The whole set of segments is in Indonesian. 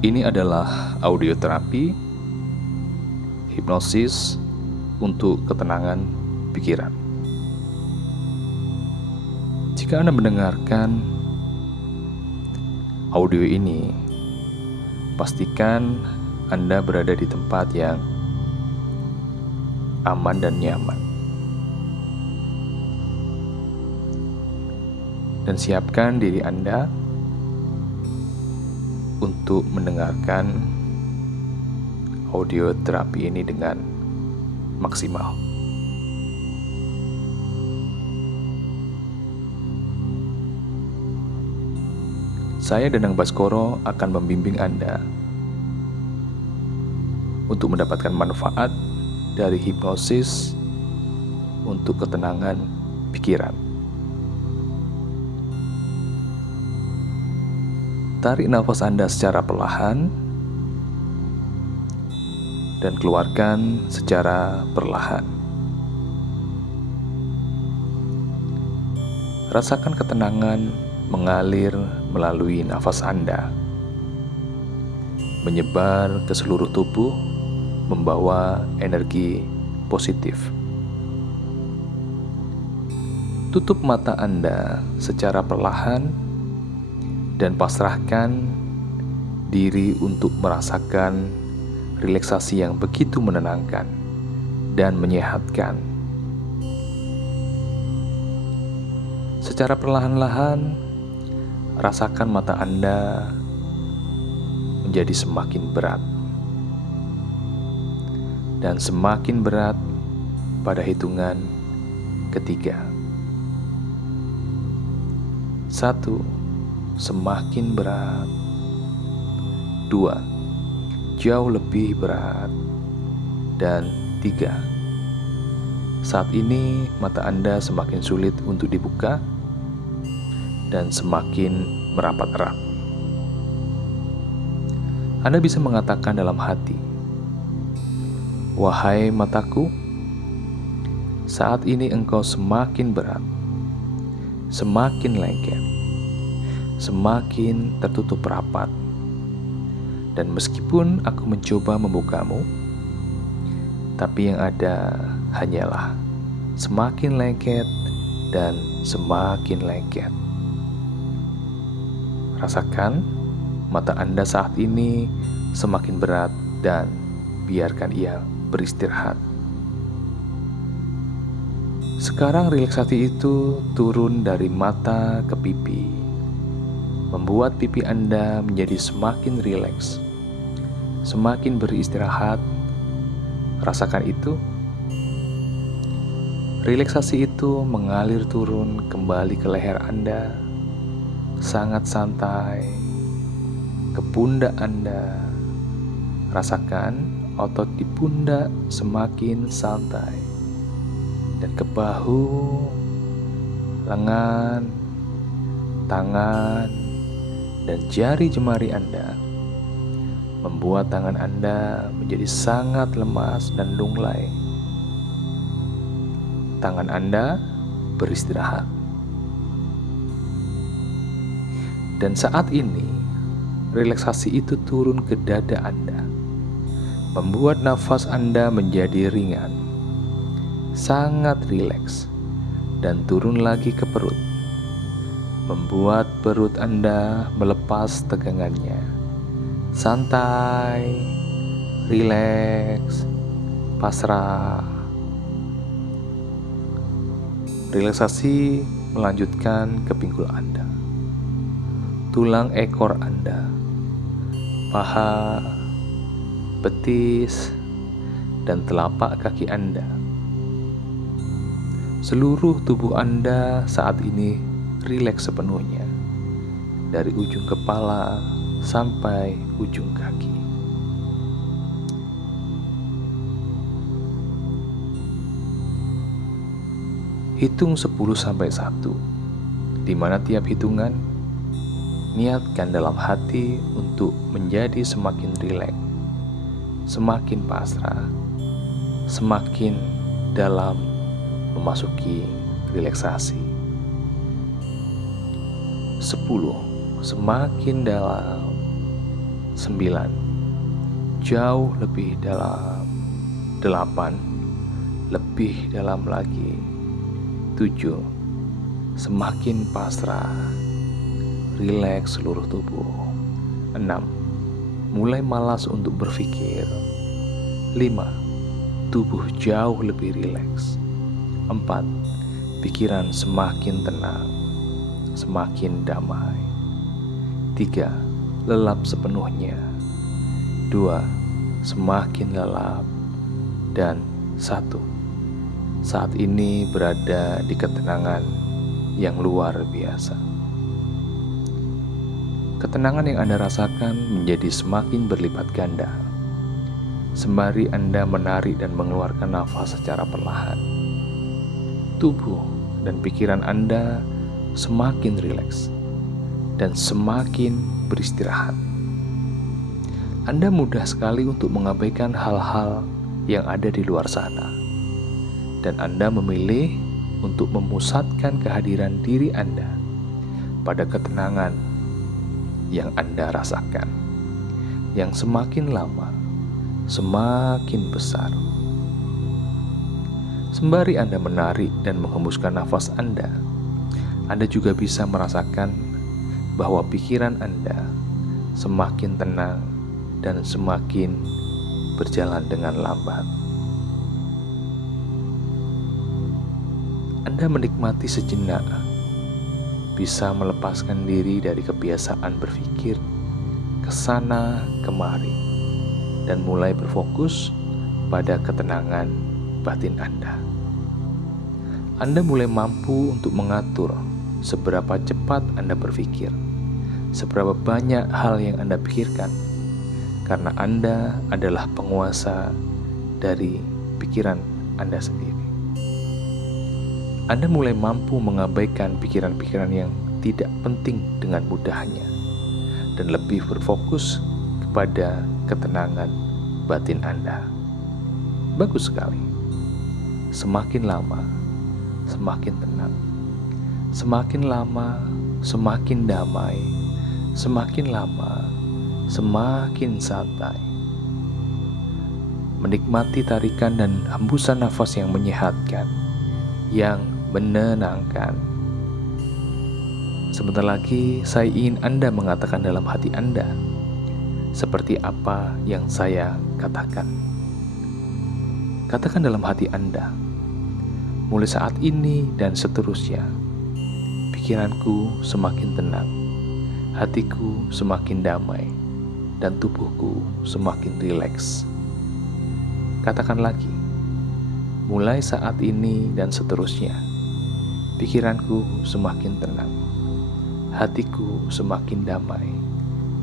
Ini adalah audio terapi hipnosis untuk ketenangan pikiran. Jika Anda mendengarkan audio ini, pastikan Anda berada di tempat yang aman dan nyaman. Dan siapkan diri Anda untuk mendengarkan audio terapi ini dengan maksimal. Saya Danang Baskoro akan membimbing Anda untuk mendapatkan manfaat dari hipnosis untuk ketenangan pikiran. Tarik nafas Anda secara perlahan dan keluarkan secara perlahan. Rasakan ketenangan mengalir melalui nafas Anda, menyebar ke seluruh tubuh, membawa energi positif. Tutup mata Anda secara perlahan dan pasrahkan diri untuk merasakan relaksasi yang begitu menenangkan dan menyehatkan. Secara perlahan-lahan, rasakan mata Anda menjadi semakin berat dan semakin berat pada hitungan ketiga. 1. Semakin berat. 2. Jauh lebih berat. Dan 3. Saat ini mata Anda semakin sulit untuk dibuka dan semakin merapat erat. Anda bisa mengatakan dalam hati, "Wahai mataku, saat ini engkau semakin berat, semakin lengket, semakin tertutup rapat. Dan meskipun aku mencoba membukamu, tapi yang ada hanyalah semakin lengket dan semakin lengket." Rasakan mata Anda saat ini semakin berat dan biarkan ia beristirahat. Sekarang relaksasi itu turun dari mata ke pipi, membuat pipi Anda menjadi semakin rileks, semakin beristirahat. Rasakan itu. Relaksasi itu mengalir turun kembali ke leher Anda, sangat santai, ke pundak Anda. Rasakan otot di pundak semakin santai, dan ke bahu, lengan, tangan, dan jari jemari Anda, membuat tangan Anda menjadi sangat lemas dan lunglai. Tangan Anda beristirahat. Dan saat ini, relaksasi itu turun ke dada Anda, membuat nafas Anda menjadi ringan, sangat rileks, dan turun lagi ke perut, membuat perut Anda melepas tegangannya. Santai, rileks, pasrah. Relaksasi melanjutkan ke pinggul Anda, tulang ekor Anda, paha, betis, dan telapak kaki Anda. Seluruh tubuh Anda saat ini rileks sepenuhnya, dari ujung kepala sampai ujung kaki. Hitung 10-1, di mana tiap hitungan niatkan dalam hati untuk menjadi semakin rileks, semakin pasrah, semakin dalam memasuki relaksasi. 10. Semakin dalam. 9. Jauh lebih dalam. 8. Lebih dalam lagi. 7. Semakin pasrah. Rileks seluruh tubuh. 6. Mulai malas untuk berpikir. 5. Tubuh jauh lebih rileks. 4. Pikiran semakin tenang, semakin damai. 3. Lelap sepenuhnya. 2. Semakin lelap. Dan 1. Saat ini berada di ketenangan yang luar biasa. Ketenangan yang Anda rasakan menjadi semakin berlipat ganda sembari Anda menarik dan mengeluarkan nafas secara perlahan. Tubuh dan pikiran Anda semakin rileks dan semakin beristirahat. Anda mudah sekali untuk mengabaikan hal-hal yang ada di luar sana, dan Anda memilih untuk memusatkan kehadiran diri Anda pada ketenangan yang Anda rasakan, yang semakin lama semakin besar. Sembari Anda menarik dan menghembuskan nafas Anda juga bisa merasakan bahwa pikiran Anda semakin tenang dan semakin berjalan dengan lambat. Anda menikmati sejenak, bisa melepaskan diri dari kebiasaan berpikir ke sana kemari dan mulai berfokus pada ketenangan batin Anda. Anda mulai mampu untuk mengatur seberapa cepat Anda berpikir, seberapa banyak hal yang Anda pikirkan, karena Anda adalah penguasa dari pikiran Anda sendiri. Anda mulai mampu mengabaikan pikiran-pikiran yang tidak penting dengan mudahnya dan lebih berfokus kepada ketenangan batin Anda. Bagus sekali. Semakin lama, semakin tenang. Semakin lama, semakin damai. Semakin lama, semakin santai. Menikmati tarikan dan hembusan nafas yang menyehatkan, yang menenangkan. Sebentar lagi saya ingin Anda mengatakan dalam hati Anda seperti apa yang saya katakan. Katakan dalam hati Anda, mulai saat ini dan seterusnya, pikiranku semakin tenang, hatiku semakin damai, dan tubuhku semakin rileks. Katakan lagi, mulai saat ini dan seterusnya, pikiranku semakin tenang, hatiku semakin damai,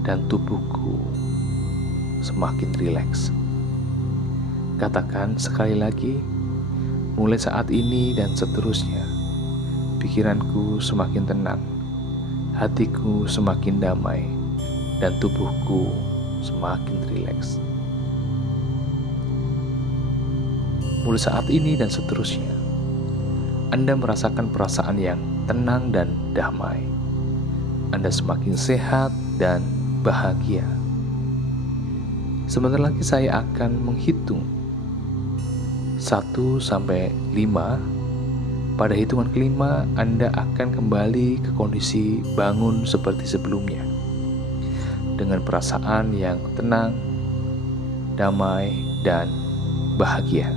dan tubuhku semakin rileks. Katakan sekali lagi, mulai saat ini dan seterusnya, pikiranku semakin tenang, hatiku semakin damai, dan tubuhku semakin rileks. Mulai saat ini dan seterusnya, Anda merasakan perasaan yang tenang dan damai. Anda semakin sehat dan bahagia. Sebentar lagi saya akan menghitung 1 sampai 5. Pada hitungan kelima, Anda akan kembali ke kondisi bangun seperti sebelumnya, dengan perasaan yang tenang, damai, dan bahagia.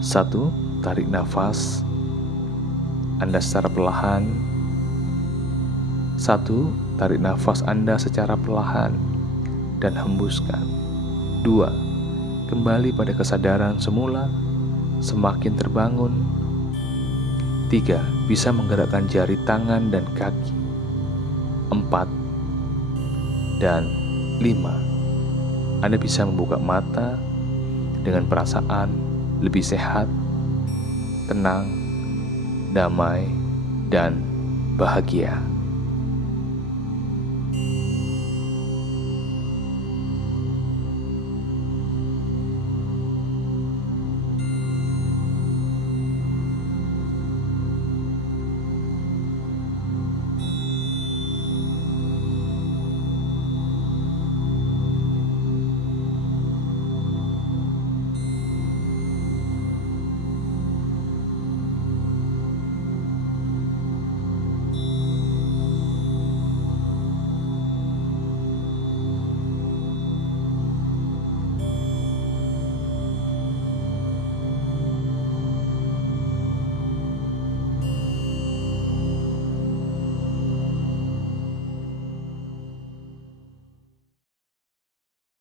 1. Tarik nafas Anda secara perlahan. 1. Tarik nafas Anda secara perlahan dan hembuskan. 2. Kembali pada kesadaran semula, semakin terbangun. 3. Bisa menggerakkan jari tangan dan kaki. 4. Dan 5. Anda bisa membuka mata dengan perasaan lebih sehat, tenang, damai, dan bahagia.